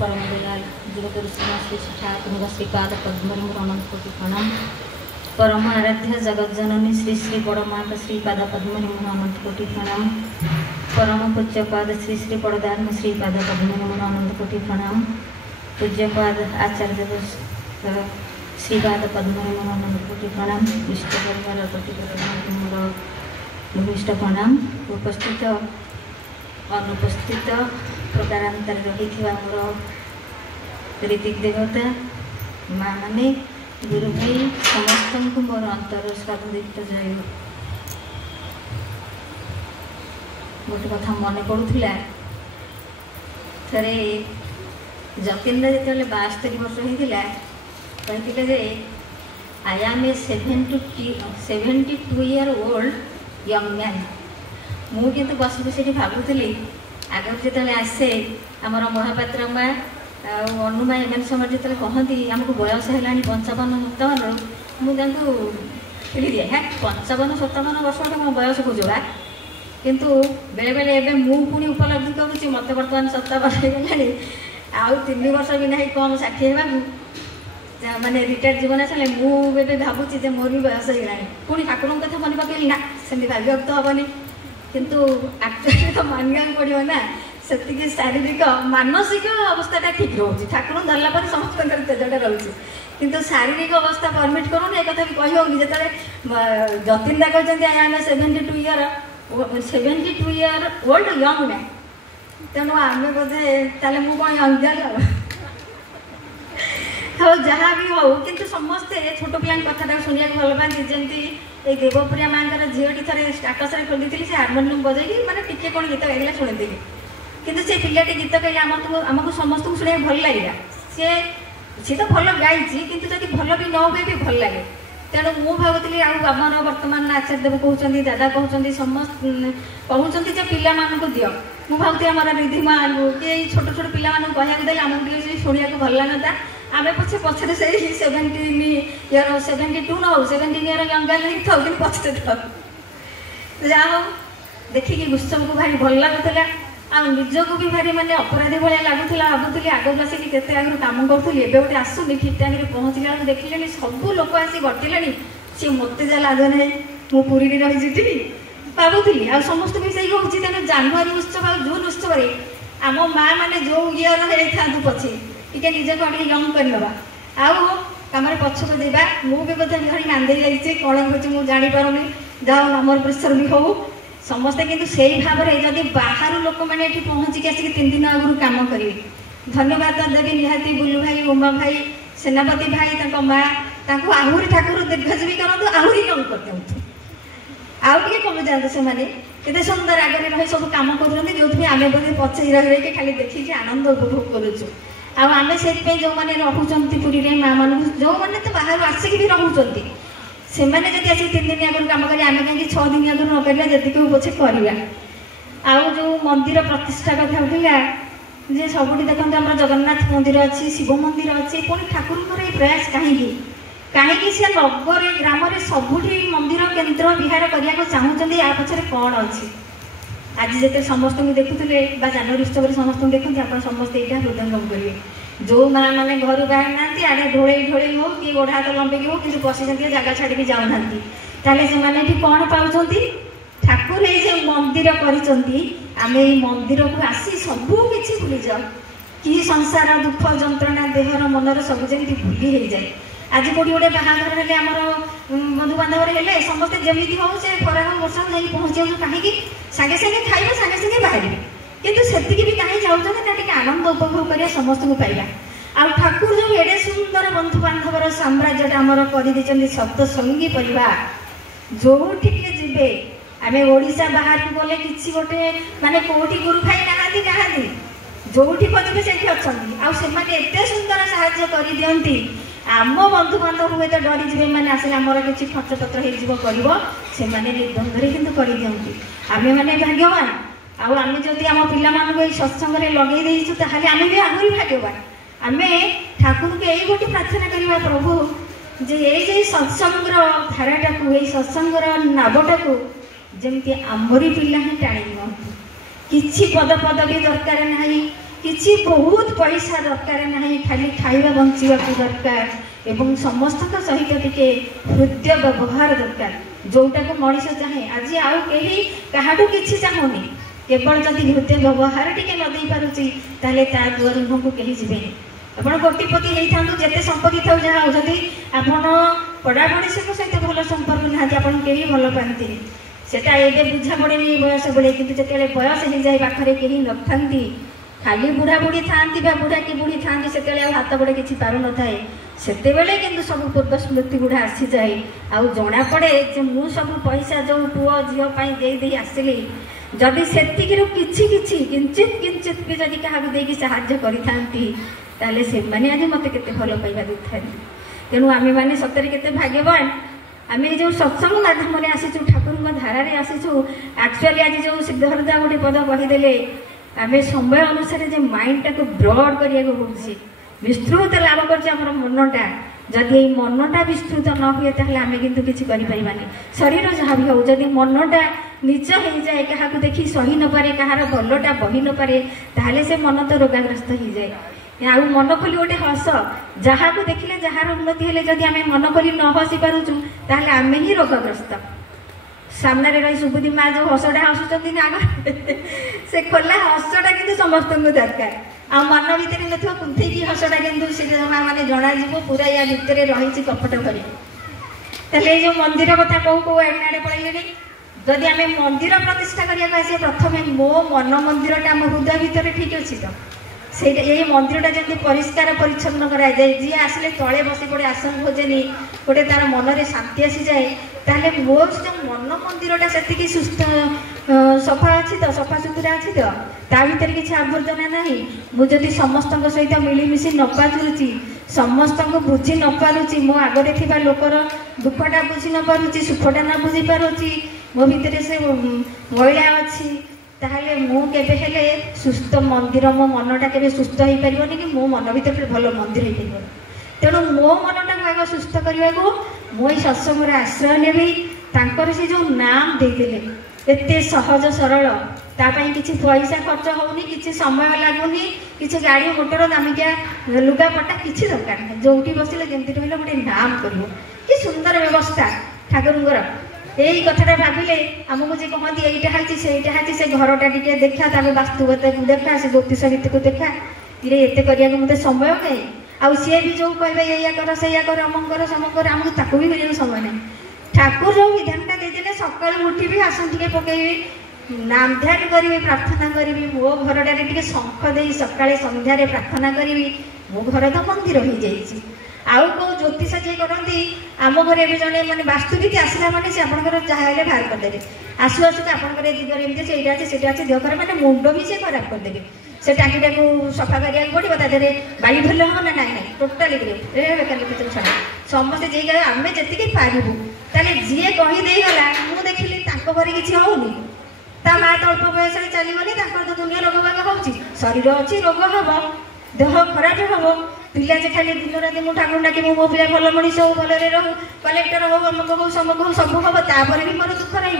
परम दयाल जगत ऋषि श्री ठाकुर श्रीपाद पद्म अनंत कोटि प्रणाम। परम आराध्य जगत जननी श्री श्री बड़माता श्रीपाद पद्म अनंत कोटि प्रणाम। परम पूज्यपाद श्री श्री बड़दान श्रीपाद पद्म अनंत कोटि प्रणाम। पूज्यपाद आचार्य श्रीपाद पद्म अनंत कोटि प्रणाम। इष्ट परिवार कोटि मोर भूमिष्ठ प्रणाम। उपस्थित अनुपस्थित प्रकारांतर रही मोर ऋतिक देवता माँ मैंने गुरु भाई समस्त को मोर अंतर स्वादीप्त जय। गोटे कथा मन पड़ूला थे जतिन जो 72 वर्ष होता कहते जे I am a 72 year old young man. मुझे बस बस भावुली आगे जो आसे आमर महापात्र माँ अनुमा एम समय जो कहती आमको बयस है 55-57 मुझे खिली दिए हाँ 55-57 वर्ष मो बयस को जोड़ा किंतु बेले बेले एवं मुझे उपलब्धि करुँच मत बर्तमान 57 होगा आउ 3 वर्ष भी ना कम 60 होगा माने रिटायर जीवन आसाले मुझे भावुची मोर भी बयस होगा पुणी ठाकुर कथा मन पकड़ी ना सेमती भाग्य तो हेनी किंतु एक्चुअली तो मानिया पड़ो ना से शारीरिक मानसिक अवस्था ठीक रोचे ठाकुर धरला पर समस्त तेजटा रोचे किंतु शारीरिक अवस्था परमिट करूँ एक कथा भी कही होगी जो जतिन दा कहते I am 72 year old young man तेणु आम बोधे मुझे कौन यंग जाल तो जहाँ भी हो किंतु समस्ते छोट पिला कथा शुणा भल पाती जमी ये देवप्रिया माँ झीटी थे स्टाटस खोली थी से हारमोनियम बजे मैंने टिके कौन गीत गाइला शुणी किंतु से पिलाटी गीत गाइले आमको समस्त को शुणा भल लगे सी तो भल गाई किंतु जब भल भी न हुए भी भल लगे तेणु मु भावुली आमर बर्तमान आचार्य देव कहते दादा कहते समस्त कहते जे पिला मानक दियो मु भावती आम रिधिमा कि छोट छोट पिला कहूँ देले आमको शुणा भल लगता आम पछे पछे से 17 ईयर 72 न हो 17 ईयर यंग नहीं था कि पछे था जहाँ देखिए उत्सव को भारी भल लगुला आ निजक भी भारी मानने अपराधी भाया लगुला भावुली आगे बसिक केते आगे कम करूँ एवं गोटे आसूनी ठीक टाइम पहुँचला देखिले सब लोक आसी गटिले सी मत जा लगे ना मु पुरी रही भावुली आ समस्त भी सही हूँ तेना जानुरी उत्सव आ जून उत्सव आम माँ मैंने जो ईयर था पछे टे निज को आगे यंग करवा आम पछक देवा मुझे बोधे भारी कांदे जाइए कौन हो मुझे जापारूनी जहाँ नंबर प्रेसर भी हो समस्ते किंतु से भाव में जदि बाहर लोक मैंने पहुँचिक आसिक 3 दिन आगुरी कम करेंगे धन्यवाद देवी निहाती बुलू भाई उमा भाई सेनापति भाई माँ आहरी ठाकुर दीर्घजीवी करूँ आहरी यंग कर दिखाँ आउ टे कमी जाते से केते सुंदर आगे रही सब कम कर जो आम बोधे पचे रही खाली देखिए आनंद उपभोग करुचु आम से जो मैंने रोच पुरी में माँ मान जो मैंने तो बाहर आसिक भी रोच से मैंने जब आसिक 3 दिन आगुरी कम करें आम कहीं 6 दिन आगुरी न करें जी पछे करवा आउ जो मंदिर प्रतिष्ठा कथा उठा जे सबुठी देखते आम जगन्नाथ मंदिर अच्छी शिव मंदिर अच्छी पुणी ठाकुर ये प्रयास कहीं कहीं सी नगर ग्राम सबुठी मंदिर केन्द्र विहार करने को चाहूँगी या पछरे कौन अच्छी आज जिते समस्त देखुले जानुरी उत्सव समस्त देखते आप समस्ते यहाँ हृदयंगम करेंगे जो माँ मैंने घर बाहर ना आड़े ढोल ढोल हो कि गोड़ हाथ लंबे हो कि बसी जगह छाड़ी जाऊना ताले से कौन पाँच ठाकुर ये मंदिर करें मंदिर को आसी सबू किसी भूली जाओ कि संसार दुख जंत्रणा देहर मनर सब जमी भूली हो जाए आज कौटी गोटे बाहाघर हेले आमर बंधु बांधव हेले समस्ते जमी हो से खरा हो वर्षा नहीं पहुँच जाऊँ कहीं सागे सागे खाइबे सागे सागे बाहर किंतु सेतिकी भी कहीं जाऊँ आनंद उपभोग करिया समस्त को पाइबा आ ठाकुर जो एडे सुंदर बंधु बांधवर साम्राज्यटा आमर कर सप्तसंगी परिवार जोठिके जीवे आम ओडिशा बाहर को गले किसी गोटे माने कोठी गुरु भाई नहांती नहांती जोठी खोजे से अच्छा आते सुंदर साहाय्य कर दियंती आम बंधु बांधव हुए तो डरी जी मैंने आसे आमर किसी खर्च पत्र से निर्बंधरे कि कर दियंती आम मैंने भाग्यवान आम जदि आम पिला सत्संग लगे देचु ताहले आम भी आहरी भाग्यवान आम ठाकुर को यही गोटे प्रार्थना करवा प्रभु जे ये सत्संग धाराटा को ये सत्संग नावटा को जमी आमरी पिला ही टाणी कि पद पदवी दरकार ना किसी बहुत पैसा दरकार नहीं, खाली खाइबा बंचिबा दरकार एवं समस्त सहित टिके हृदय व्यवहार दरकार, जोटा को मनीष चाहे। आज आउ कहीं काहाडू किछि चाहूनी, केवल जदि हृदय व्यवहार टिके न दे पारुची ताले ता दुआर मुहको कहीं जिबेनी। आपण कोटिपति होइथांतु, जेते संपत्ति थाउ जहा हो, जदि आपण पढ़ापढ़ी सहित भल संपर्क ना आपण कहीं भल पाती सेटा एबे बुझा पड़ेनी बयस बेले, किंतु जेतेले बयस हो जाए पाखरे केही नथांती, खाली बुढ़ा बुढ़ी थांती बा बुढ़ा की बुढ़ी थांती, सेतेले आ हाथ गोड़े किछि पारु न थाए, सेतेबेले किंतु सब पूर्व स्मृति गुड़ा आसी जाए। आ जना पड़े जे मु सब पैसा जो पुओ झियो पई देई देई आसिली, जदि सेतिकिरु किछि किछि किंचित किंचित भी जदि काहा देकी सहाय्य करिथांती ताले से माने आज मते केते भलो पाइबा दिथांती। तेणु आमे माने सतरे केते भाग्यवान, आम जो सत्संग माध्यम आसीचु, ठाकुर धारा आसीचु। एक्चुअली आज जो सिद्धहरदा गोटे पद कहीदेले, आम समय अनुसार जो माइंड टाक ब्रॉड करिया होउछि, विस्तृत लाभ कर मनटा, जदि मनटा विस्तृत न हुए ताहले आमे किंतु किछि करि परिबानी। शरीर जहाँ भी हो, जदि मनटा निज हो जाए, क्या देखी सही न पारे, कहार भलटा बही न पारे, ताहले से मन तो रोगाग्रस्त हो जाए। आउ मन खोली गोटे हस, जहाँ को देखिले जार उन्नति हेले जदि आमे मन खोली न हसी पारुचु ताहले आमे ही रोगग्रस्त। सामने रही सुबुद्धि माँ जो हसटा हसुचंती ना से खोला हसटा किंतु समस्त दरकार। आ मन भितर न कुंथेकी हसटा किंतु से माने जना जीवो पूरा या भितर रही कपट करी। ताहले जो मंदिर कथा कहू कहू एनाडे पळैले, जदि आमे मंदिर प्रतिष्ठा करिया आसे प्रथमे मो मन मंदिरटा मो हृदय भितर ठीक अछि तो से यही मंदिरटा जब परिष्कार परिच्छन्न कराए जाए, जी आसिले तले बसी पड़े आसन खोजेनी, गोटे तार मनरे शांति आसी जाए, ताहले मोर जो मन मंदिरटा सेतिकी सुस्थ सफा अच्छी तो, सफा सुतरा अच्छी तो, ता भीतर किसी आवर्जना नहीं। मुझे समस्त सहित मिलमिशि न पारुची, समस्त बुझी न पारुची, मो आगे थी लोकर दुखटा बुझी न पारुची, सुखटा न बुझी पारुची, मो भितर से मैला अच्छी, ताहले मु केबे हेले सुस्थ मंदिर, मो मनटा केबे सुस्थ हो पारिबनी कि मो मन भितर भल मंदिर हो पारिबनी। तेणु मो मनटा आग सुस्थ करने को मुई सत्संग आश्रय नेबी। तांकर से जो नाम देदेले एते सहज सरल, तापाई किछि पैसा खर्च होउनी, किछि समय लागुनी, किछि गाड़ी मोटर दामिकिया लुगापटा किछि दरकार नहीं, जोठी बसिले जेमति रहिला गोटे नाम करिवो, कि सुंदर व्यवस्था ठाकुरंगर। यही कथा भाविले आमको जे कहती यहीटा है से घरटा टे देखा, तापर वास्तुवता को देखा, से ज्योतिष रीति को देखा, ये एत करिया मत समय कहीं आउ सी भी जो कहे या कर से अमंकर समकर आमको ताकू भी करिया समय ना। ठाकुर जो विधानटा देदेले सकाल उठी आसन टे पकईबी, नाम ध्यान करी, प्रार्थना करी, मो घरटारे टे शंख दे सकाଳେ संध्यारे प्रार्थना करी, मो घर तो मंदिर हो जाइए। आउ कौ ज्योतिष जे करती आम घर भी जड़े मैंने वास्तुविधि आसला माने से आपंकर जहाँ बाहर करदे, आसु आसुक आपंकर दिगरे एमती से अच्छे देह खराब माने मुंड भी से खराब करदे। से टाँगीटा को सफा करा पड़ो, तादेह बायु भल हम ना ना टोटाली छाड़ समस्ते जे आम जी पारू ताले जी कहीदे गला। मुझे देखिली घर किसी होनी, ता माँ तो अल्प बयस चलगनी, तो दुनिया रोग बाग हो शरीर अच्छी रोग हम, देह खराब हम, पिला जे खाली दिन राति मुझे ठाकुर डाक मो पिला भल मनीष हो, भलरे रहू, कलेक्टर हो, अमुक हो, समक हो, सब हम, तापर भी मोर दुख रही।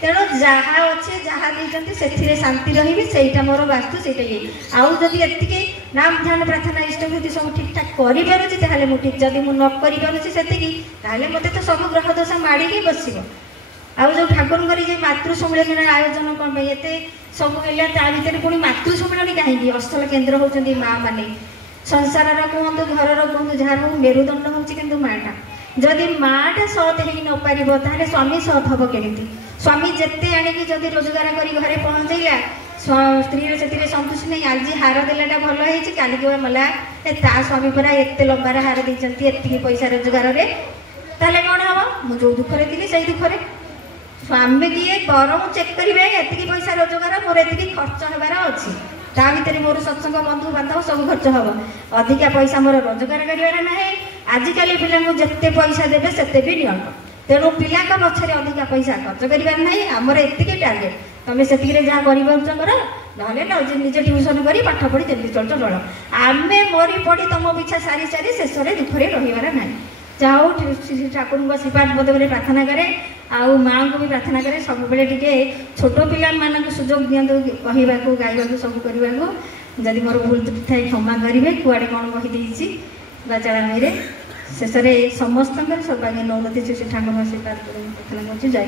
तेणु जहाँ अच्छे जहाँ देते से शांति रही, से मोर वास्तु से ये। आउ जदि एति नाम ध्यान प्रार्थना इष्टवृत्ति सब ठीक ठाक करें मुझे ठीक, जदि मुझे नई मत तो सब ग्रह दोष माड़ी बस। आउ जो ठाकुर जे मातृ सम्मिलन आयोजन कौन एत सब है, ता भर पुणी मातृ सम्मिलन कहीं अस्थल केन्द्र होती माँ मैंने, संसार कहतु घर कहतु जार हो मेरुदंड हो माटा। जदि माटा सत हो न पार ताहले स्वामी सत हम केमी, स्वामी जिते आणिकी जदि रोजगार कर घरे पहुँचला, स्त्री से संतुष्ट नहीं, आज हार देलाटा भल हो काली कह मला ता स्वामी पूरा एत लंबार हार देती एति पैसा रोजगार में, ताहले कौन हम मुझे जो दुखरे थी से दुखरे स्वामी किए कर चेक करेंगे एति पैसा रोजगार मोर एति खर्च होबार अच्छी, ता भर मोर सत्संग बंधु बांधव सब खर्च हम, अधिका पैसा मोर रोजगार करार ना। आजिकल पिला जिते पैसा देवे से भी नियम, तेणु पिला पछरे अधिका पैसा खर्च करार ना। आमर एति टार्गेट तुम से जहाँ कर ना निजे ट्यूशन कर पाठ पढ़ी जमी चल चल, आम मरी पड़ी तुम पिछा सारी सारी शेष में दुखरे रहीबार ना। जाओ ठाकुर आशीर्वाद बदले प्रार्थना करे, आउ माँ को भी प्रार्थना करे सब बेले टे छोट पिला मानक सुजोग दिखाँ कहवाक गायबा सब करने। जदि मोर भूल त्रुटि थाए क्षमा करेंगे कुआड़े कौन कहीदे बाचाणी शेष में समस्त सर्वांगीन उन्नति से ठाकुर आशीर्वाद प्रार्थना कर जय।